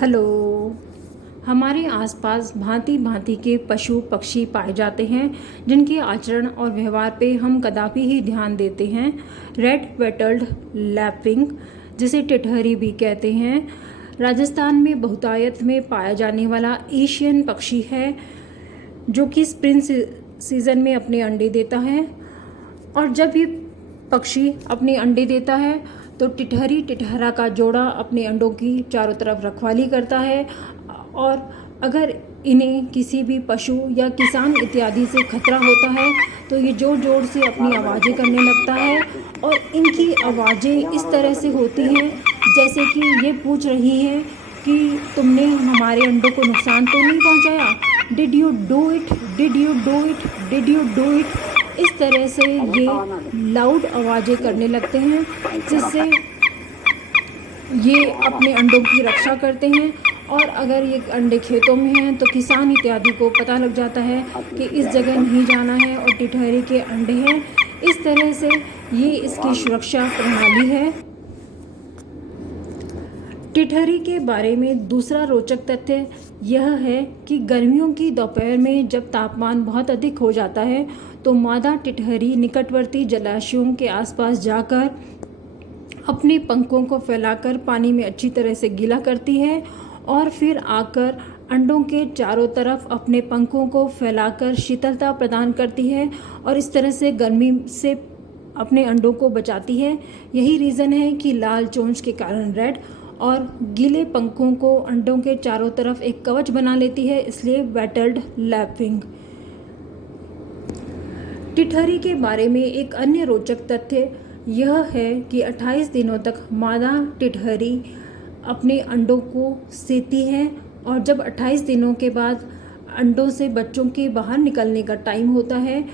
Hello. हमारे आसपास भांति भांति के पशु पक्षी पाए जाते हैं जिनके आचरण और व्यवहार पे हम कदापि ही ध्यान देते हैं। रेड पेटल्ड लैपिंग, जिसे टिटहरी भी कहते हैं, राजस्थान में बहुतायत में पाया जाने वाला एशियन पक्षी है जो कि स्प्रिंग सीजन में अपने अंडे देता है। और जब ये पक्षी अपने अंडे देता है तो टिटहरी टिटहरा का जोड़ा अपने अंडों की चारों तरफ रखवाली करता है, और अगर इन्हें किसी भी पशु या किसान इत्यादि से खतरा होता है तो ये जोर जोर से अपनी आवाज़ें करने लगता है। और इनकी आवाज़ें इस तरह से होती हैं जैसे कि ये पूछ रही हैं कि तुमने हमारे अंडों को नुकसान तो नहीं पहुंचाया, did you do it, did you do it, did you do it. इस तरह से ये लाउड आवाज़ें करने लगते हैं जिससे ये अपने अंडों की रक्षा करते हैं। और अगर ये अंडे खेतों में हैं तो किसान इत्यादि को पता लग जाता है कि इस जगह नहीं जाना है और टिटहरी के अंडे हैं। इस तरह से ये इसकी सुरक्षा प्रणाली है। टिटहरी के बारे में दूसरा रोचक तथ्य यह है कि गर्मियों की दोपहर में जब तापमान बहुत अधिक हो जाता है तो मादा टिटहरी निकटवर्ती जलाशयों के आसपास जाकर अपने पंखों को फैलाकर पानी में अच्छी तरह से गीला करती है और फिर आकर अंडों के चारों तरफ अपने पंखों को फैलाकर शीतलता प्रदान करती है और इस तरह से गर्मी से अपने अंडों को बचाती है। यही रीज़न है कि लाल चोंच के कारण रेड और गीले पंखों को अंडों के चारों तरफ एक कवच बना लेती है, इसलिए पेटल्ड लैपिंग। टिटहरी के बारे में एक अन्य रोचक तथ्य यह है कि 28 दिनों तक मादा टिटहरी अपने अंडों को सेती है और जब 28 दिनों के बाद अंडों से बच्चों के बाहर निकलने का टाइम होता है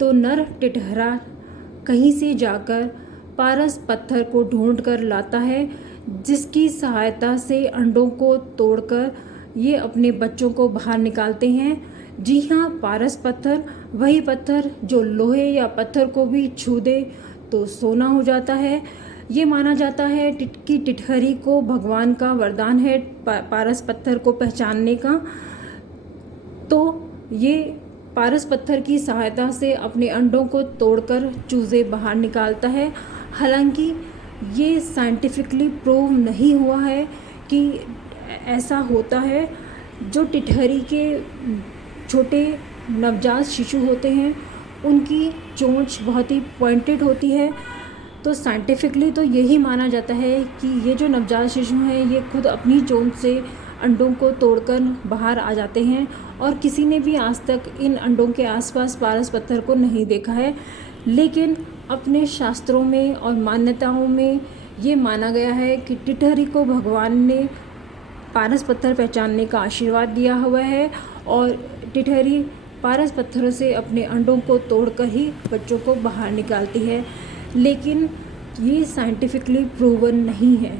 तो नर टिटहरा कहीं से जाकर पारस पत्थर को ढूंढ कर लाता है, जिसकी सहायता से अंडों को तोड़कर ये अपने बच्चों को बाहर निकालते हैं। जी हाँ, पारस पत्थर, वही पत्थर जो लोहे या पत्थर को भी छू दे तो सोना हो जाता है। ये माना जाता है कि टिटहरी को भगवान का वरदान है पारस पत्थर को पहचानने का। तो ये पारस पत्थर की सहायता से अपने अंडों को तोड़कर चूजे बाहर निकालता है। हालांकि ये साइंटिफिकली प्रूव नहीं हुआ है कि ऐसा होता है। जो टिटहरी के छोटे नवजात शिशु होते हैं उनकी चोंच बहुत ही पॉइंटेड होती है, तो साइंटिफिकली तो यही माना जाता है कि ये जो नवजात शिशु हैं ये खुद अपनी चोंच से अंडों को तोड़कर बाहर आ जाते हैं और किसी ने भी आज तक इन अंडों के आसपास पारस पत्थर को नहीं देखा है। लेकिन अपने शास्त्रों में और मान्यताओं में ये माना गया है कि टिटहरी को भगवान ने पारस पत्थर पहचानने का आशीर्वाद दिया हुआ है और टिटहरी पारस पत्थरों से अपने अंडों को तोड़कर ही बच्चों को बाहर निकालती है। लेकिन ये साइंटिफिकली प्रूवन नहीं है।